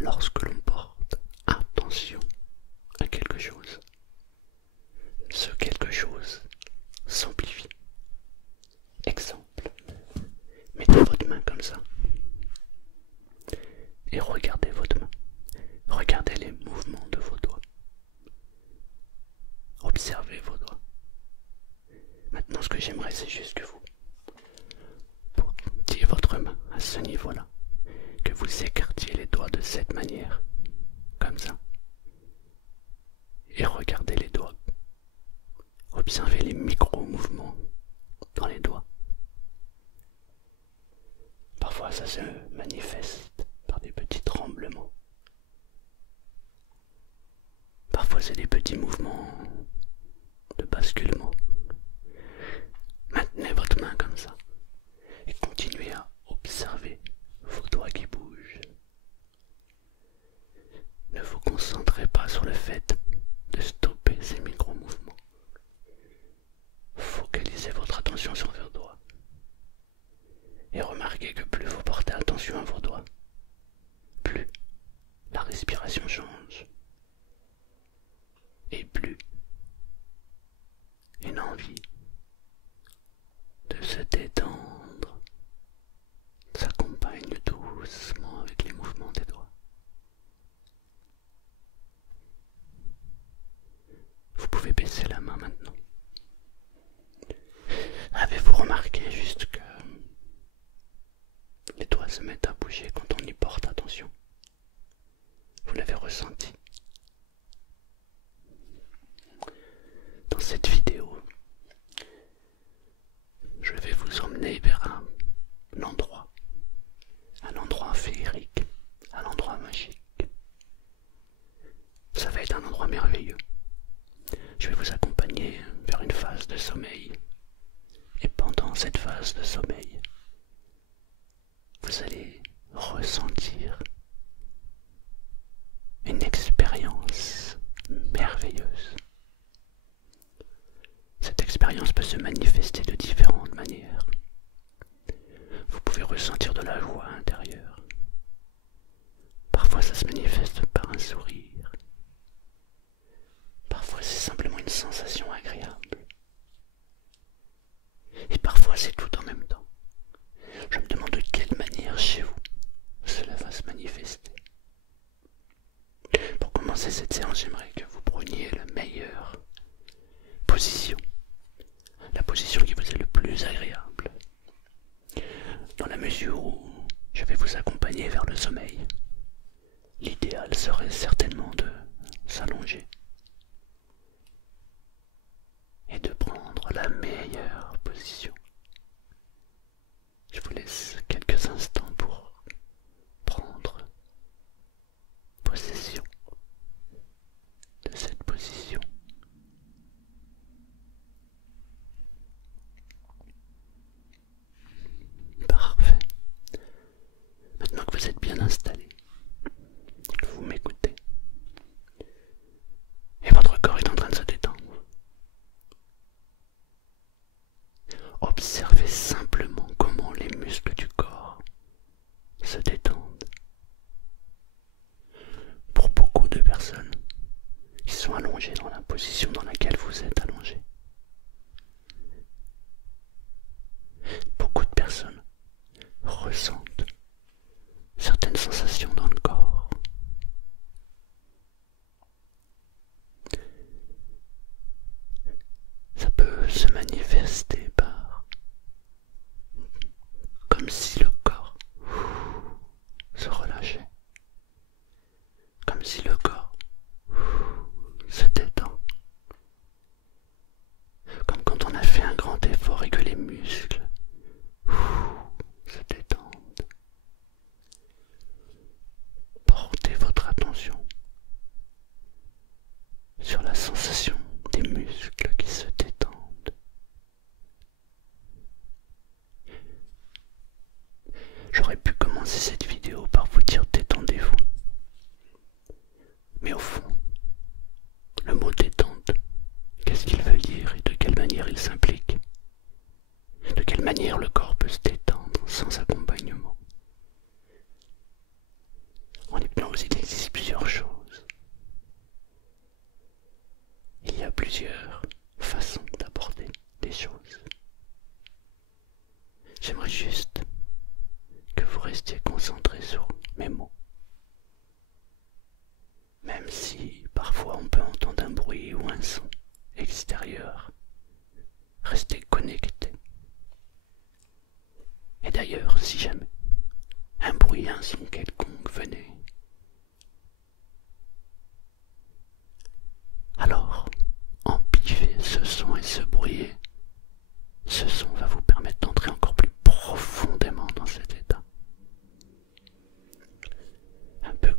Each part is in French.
lorsque l'on porte attention à quelque chose, ce quelque chose s'amplifie. Exemple, mettez votre main comme ça et regardez votre main. Regardez les mouvements de vos doigts. Observez vos doigts. Maintenant, ce que j'aimerais, c'est juste que vous portiez votre main à ce niveau-là, que vous écartiez les doigts de cette manière, comme ça, et regardez les doigts. Observez les micro-mouvements dans les doigts. Parfois, ça se manifeste par des petits tremblements. Parfois, c'est des petits mouvements de basculement. Maintenez votre main comme ça et continuez à observer vos doigts qui bougent. Ne vous concentrez pas sur le fait de stopper ces micro-mouvements. Focalisez votre attention sur vos doigts. Et remarquez que plus vous portez attention à vos doigts, plus la respiration change. Et plus une envie de se détendre s'accompagne doucement avec les mouvements des doigts. Vous pouvez baisser la main maintenant. Avez-vous remarqué juste que les doigts se mettent à bouger quand on y porte attention? Vous l'avez ressenti? Dans cette vidéo, je vais vous emmener vers un endroit féerique, un endroit magique. Ça va être un endroit merveilleux. Je vais vous accompagner vers une phase de sommeil. Et pendant cette phase de sommeil, vous allez ressentir une expérience merveilleuse. Cette expérience peut se manifester de différentes manières. Vous pouvez ressentir de la joie intérieure. Parfois ça se manifeste par un sourire. Parfois c'est simplement une sensation agréable. Et parfois c'est tout en même temps. Je me demande de quelle manière chez vous cela va se manifester. Pour commencer cette séance, j'aimerais que vous preniez la meilleure position. La position qui vous est le plus agréable. Dans la mesure où je vais vous accompagner vers le sommeil, l'idéal serait certainement de s'allonger et de prendre la meilleure position. Je vous laisse quelques instants pour prendre possession de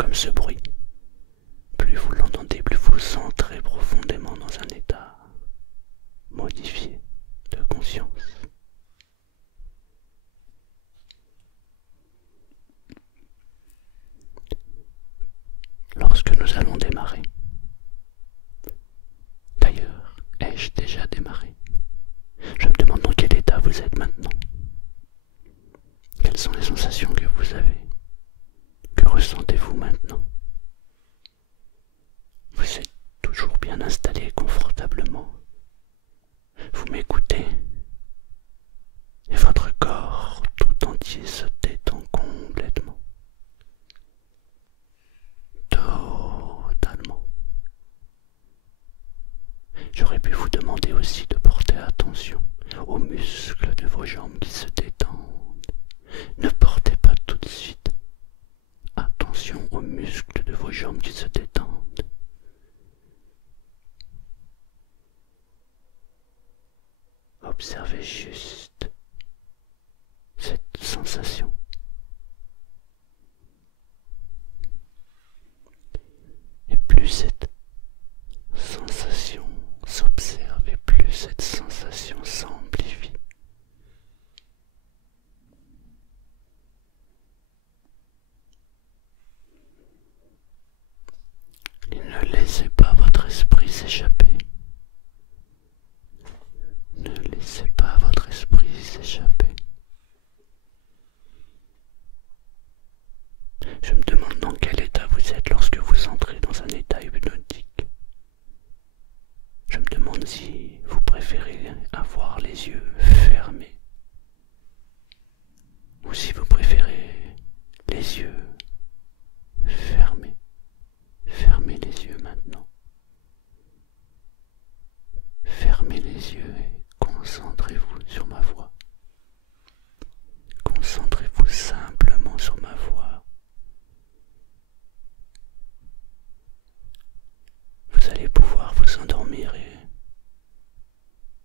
comme ce bruit. Plus vous l'entendez, plus vous entrez profondément dans un état modifié de conscience. Lorsque nous allons démarrer, d'ailleurs, ai-je déjà démarré? Je me demande dans quel état vous êtes maintenant. Quelles sont les sensations que vous avez? Que ressentez-vous maintenant? Vous êtes toujours bien installé confortablement. Vous m'écoutez et votre corps tout entier se détend complètement. Totalement. J'aurais pu vous demander aussi de porter attention aux muscles de vos jambes qui se détendent. Ne portez pas tout de suite attention aux muscles de vos jambes qui se détendent. Observez juste cette sensation. Et plus cette sensation s'observe et plus cette sensation s'amplifie. Et ne laissez pas votre esprit s'échapper. Ne laissez pas votre esprit s'échapper. Je me demande dans quel état vous êtes lorsque vous entrez dans un état hypnotique. Je me demande si vous préférez avoir les yeux fermés ou si vous préférez les yeux fermés. Fermez les yeux maintenant. Fermez les yeux et concentrez-vous sur ma voix. Concentrez-vous simplement sur ma voix. Vous allez pouvoir vous endormir et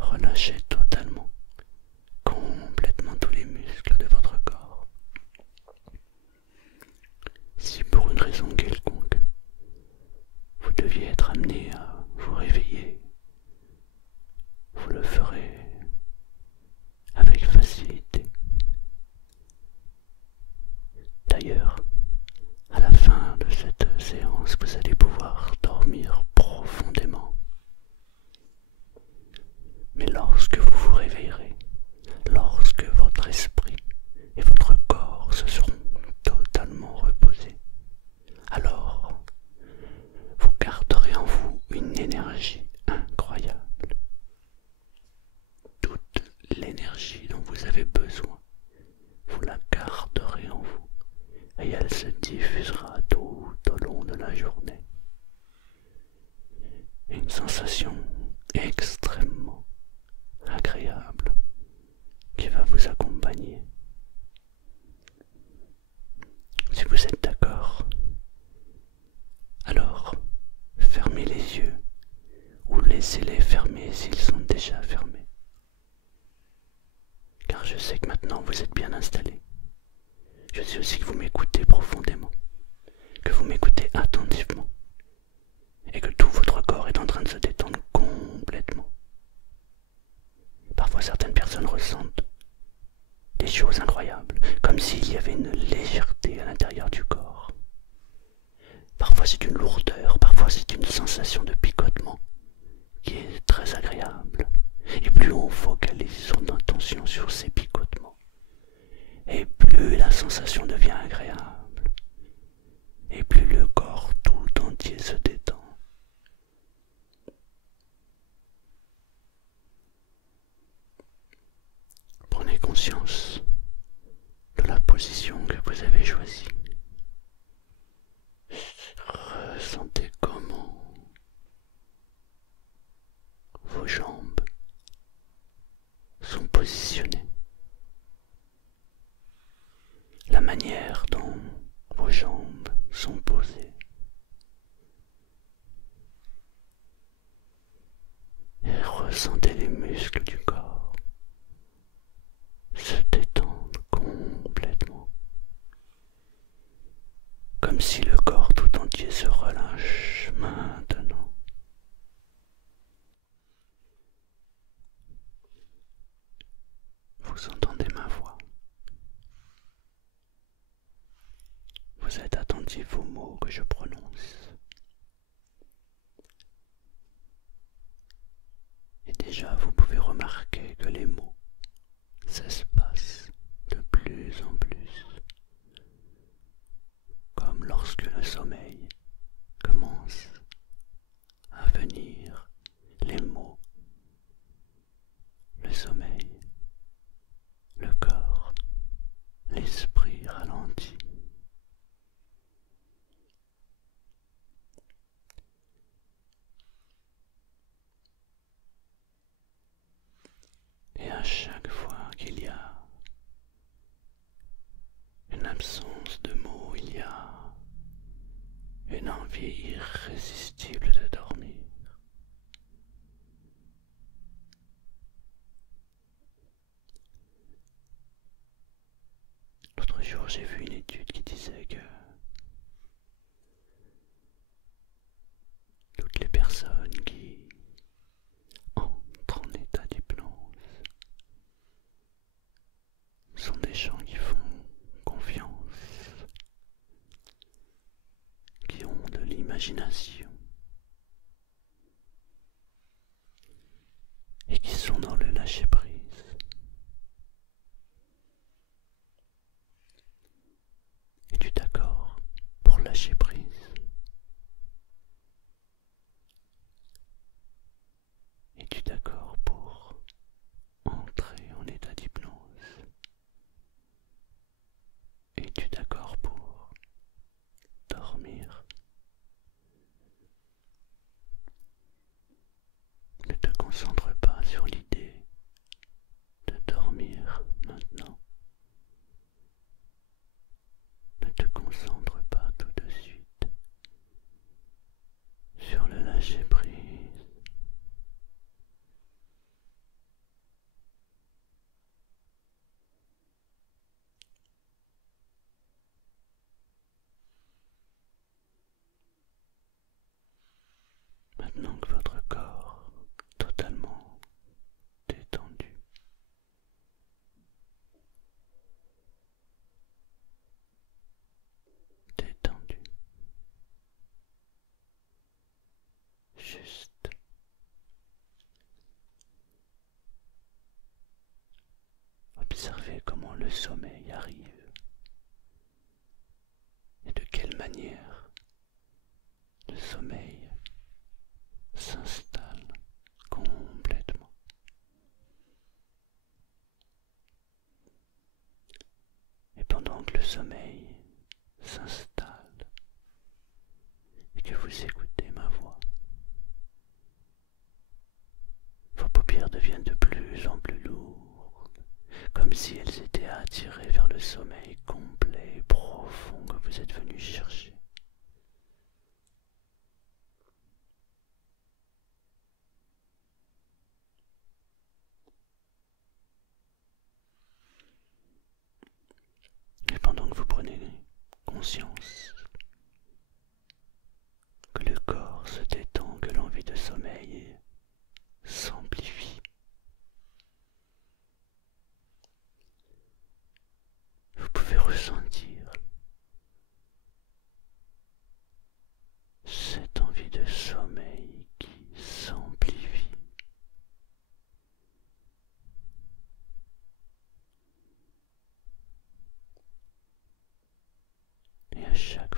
relâcher totalement, complètement tous les muscles de votre corps. Si pour une raison quelconque, vous deviez être amené à vous réveiller, vous le ferez avec facilité. D'ailleurs, à la fin de cette séance, vous allez pouvoir dormir profondément. Mais lorsque vous vous réveillerez, lorsque votre esprit et votre corps se seront totalement reposés, alors vous garderez en vous une énergie incroyable. Toute l'énergie dont vous avez besoin, vous la garderez en vous et elle se diffusera tout au long de la journée. Une sensation extrêmement agréable qui va vous accompagner. Si vous êtes d'accord, alors fermez les yeux ou laissez-les fermés s'ils sont déjà fermés. Car je sais que maintenant vous êtes bien installé. Je sais aussi que vous m'écoutez profondément, que vous m'écoutez attentivement et que tout votre corps est en train de se détendre complètement. Parfois certaines personnes ressentent des choses incroyables, comme s'il y avait une légèreté à l'intérieur du corps. Parfois c'est une lourdeur, parfois c'est une sensation de picotement qui est très agréable. Et plus on focalise son attention sur ces picotements, et plus la sensation devient agréable, et plus le corps tout entier se détend. Prenez conscience de la position que vous avez choisie. Ressentez comment vos jambes sont positionnées. La manière dont vos jambes sont posées. Et ressentez les muscles du corps se détendre complètement. Comme si le corps vos mots que je prononce. Et déjà vous pouvez remarquer que les mots s'espacent de plus en plus, comme lorsque le sommeil commence à venir, les mots, le sommeil, le corps, l'esprit ralentit. Et à chaque fois qu'il y a une absence de mots, il y a une envie irrésistible de dormir. L'autre jour, j'ai vu une étude qui disait que toutes les personnes qui entrent en état d'hypnose sont des gens qui font confiance, qui ont de l'imagination et qui sont dans le lâcher-prise. Es-tu d'accord pour lâcher prise? Es-tu d'accord pour entrer en état d'hypnose? Es-tu d'accord pour dormir? Ne te concentre pas sur l'idée de dormir maintenant. Ne te concentre pas tout de suite sur le lâcher-prise. Maintenant que votre corps est totalement détendu, détendu, juste observez comment le sommeil arrive et de quelle manière le sommeil s'installe complètement. Et pendant que le sommeil s'installe et que vous écoutez ma voix, vos paupières deviennent de plus en plus lourdes, comme si elles étaient attirées vers le sommeil complet et profond que vous êtes venu chercher. Et pendant que vous prenez conscience que le corps se détend, que l'envie de sommeil s'amplifie, vous pouvez ressentir cette envie de sommeil qui s'amplifie. Et à chaque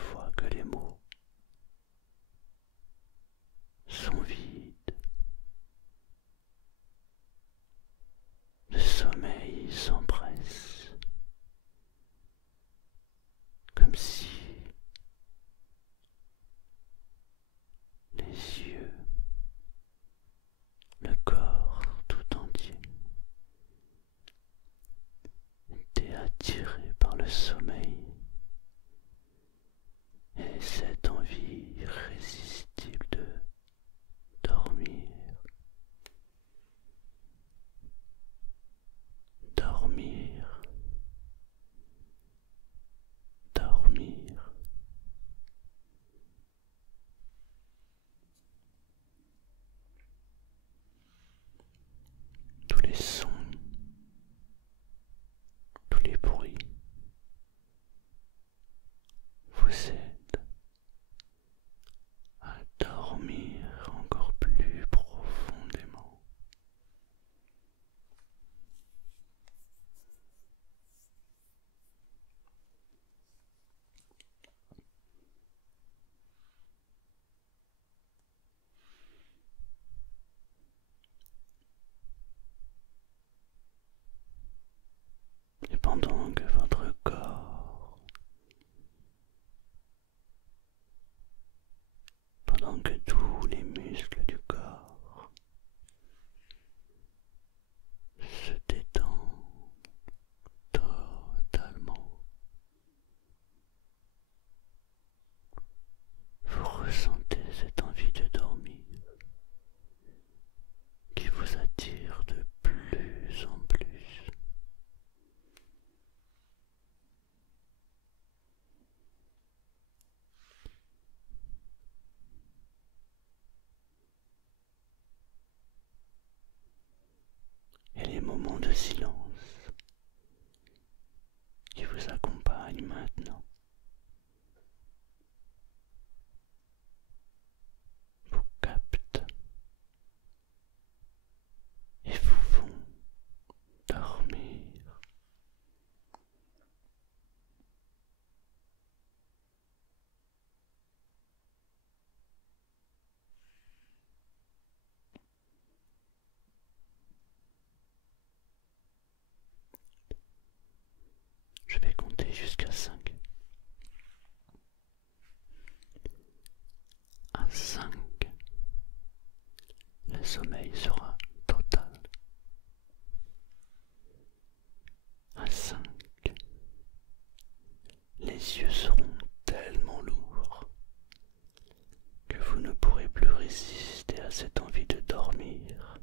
moment de silence qui vous accompagne maintenant. Vous capte et vous font dormir. Je vais compter jusqu'à 5. À 5, le sommeil sera total. À 5, les yeux seront tellement lourds que vous ne pourrez plus résister à cette envie de dormir.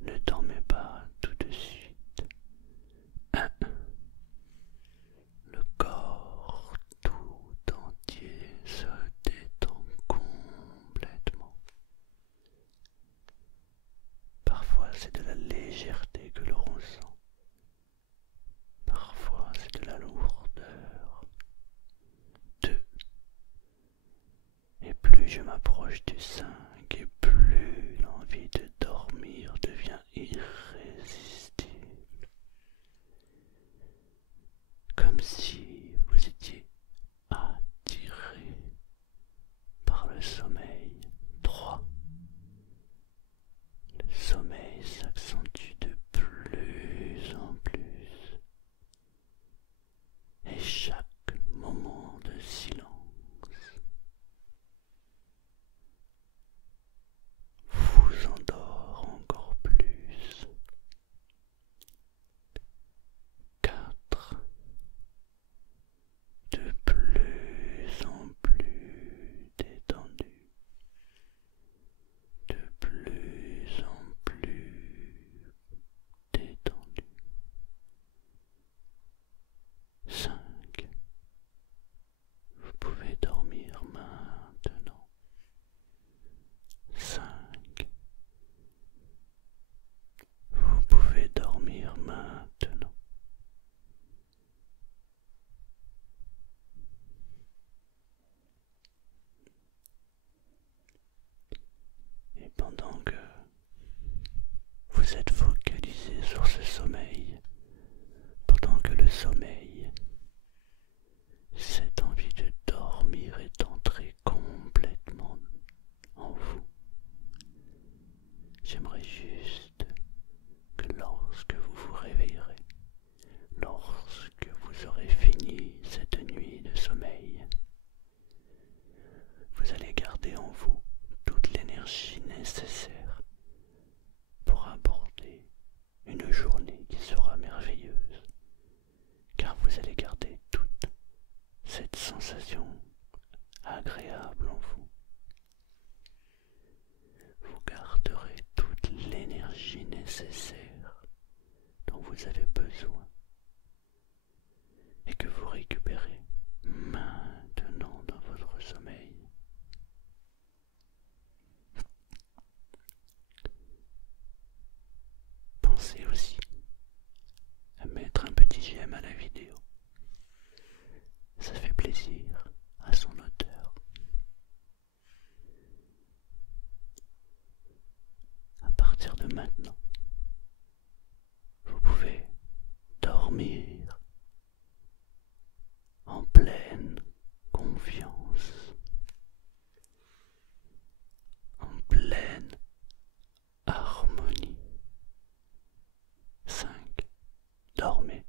Ne dormez pas tout de suite. 1. Le corps tout entier se détend complètement. Parfois c'est de la légèreté que l'on ressent. Parfois c'est de la lourdeur. 2. Et plus je m'approche du 5, et plus l'envie de dormir devient irrésistible. Comme si vous étiez attiré par le sommeil. 3. Le sommeil s'accentue de plus en plus. Et chaque moment de silence vous endort encore plus. 4. De plus en plus détendu. De plus en plus détendu. 5. Vous pouvez dormir maintenant. 5. Vous pouvez dormir maintenant. Et pendant que vous êtes focalisé sur ce sommeil, pendant que le sommeil, cette envie de dormir est entrée complètement en vous, j'aimerais juste que lorsque vous vous réveillerez, lorsque vous aurez fini cette nuit de sommeil, vous allez garder en vous toute l'énergie nécessaire pour aborder une journée qui sera merveilleuse, car vous allez garder toute cette sensation agréable en vous. Vous garderez toute l'énergie nécessaire dont vous avez besoin et que vous récupérez maintenant dans votre sommeil. Pensez aussi à mettre un petit j'aime à la vidéo. Ça fait plaisir à son auteur. À partir de maintenant, vous pouvez dormir en pleine confiance, en pleine harmonie. 5. Dormez.